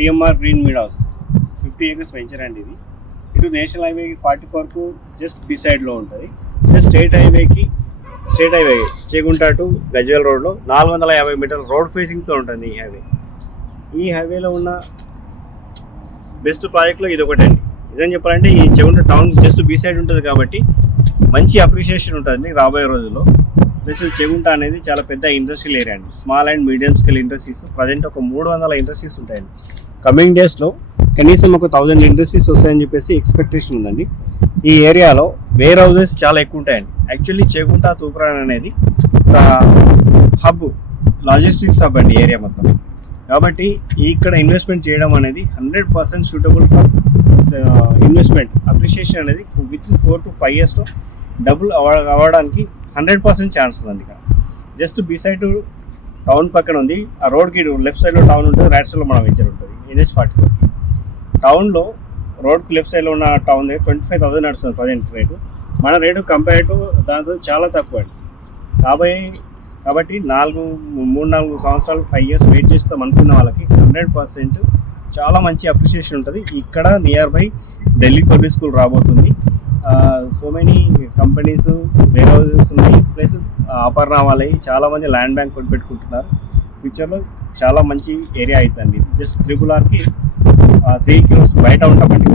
TMR green మీడాస్ 50 acres venture అండి ఇది. ఇటు నేషనల్ హైవేకి 44కు జస్ట్ బిసైడ్లో ఉంటుంది. State highway Chegunta to Gajwel రోడ్లో 450 మీటర్ల రోడ్ ఫేసింగ్తో ఉంటుంది ఈ హైవే. ఈ హైవేలో ఉన్న బెస్ట్ ప్రాజెక్ట్లో ఇది ఒకటి అండి. నిజం చెప్పాలంటే ఈ చెగుంట టౌన్ జస్ట్ బిసైడ్ ఉంటుంది కాబట్టి మంచి అప్రిషియేషన్ ఉంటుంది రాబోయే రోజుల్లో. ప్లస్ చెగుంట అనేది చాలా పెద్ద ఇండస్ట్రియల్ ఏరియా అండి. Small and medium scale industries present ఒక 300 ఇండస్ట్రీస్ ఉంటాయండి. కమింగ్ డేస్లో కనీసం ఒక 1000 ఇండస్ట్రీస్ వస్తాయని చెప్పేసి ఎక్స్పెక్టేషన్ ఉందండి. ఈ ఏరియాలో వేర్ హౌసెస్ చాలా ఎక్కువ ఉంటాయండి. యాక్చువల్లీ చెగుంట తూప్రాన్ అనేది హబ్, లాజిస్టిక్స్ హబ్ అండి ఏరియా మొత్తం. కాబట్టి ఇక్కడ ఇన్వెస్ట్మెంట్ చేయడం అనేది 100% సూటబుల్ ఫర్ ఇన్వెస్ట్మెంట్. అప్రిషియేషన్ అనేది విత్ 4 to 5 yearsలో డబుల్ అవ్వడానికి 100% ఛాన్స్ ఉందండి. ఇక్కడ జస్ట్ బిసైడ్ టౌన్ పక్కన ఉంది. ఆ రోడ్కి లెఫ్ట్ సైడ్లో టౌన్ ఉంటుంది, రైట్ సైడ్లో మన వెంచర్ ఉంటుంది. NH44 టౌన్లో రోడ్కి లెఫ్ట్ సైడ్లో ఉన్న టౌన్ దగ్గర 25,000 నడుస్తుంది ప్రజెంట్ రేటు. మన రేటు కంపేర్ టు దాంతో చాలా తక్కువ అండి. కాబట్టి 3-4 సంవత్సరాలు 5 years వెయిట్ చేస్తాం అనుకున్న వాళ్ళకి 100% చాలా మంచి అప్రిషియేషన్ ఉంటుంది. ఇక్కడ nearby Delhi Public School రాబోతుంది. So many companies, warehouses ఉన్నాయి. ప్లస్ అపర్ణ వాళ్ళవి చాలామంది ల్యాండ్ బ్యాంక్ కొట్టి పెట్టుకుంటున్నారు. ఫ్యూచర్లో చాలా మంచి ఏరియా అవుతుంది. జస్ట్ RRRకి 3 kilometers బయట ఉంటామండి.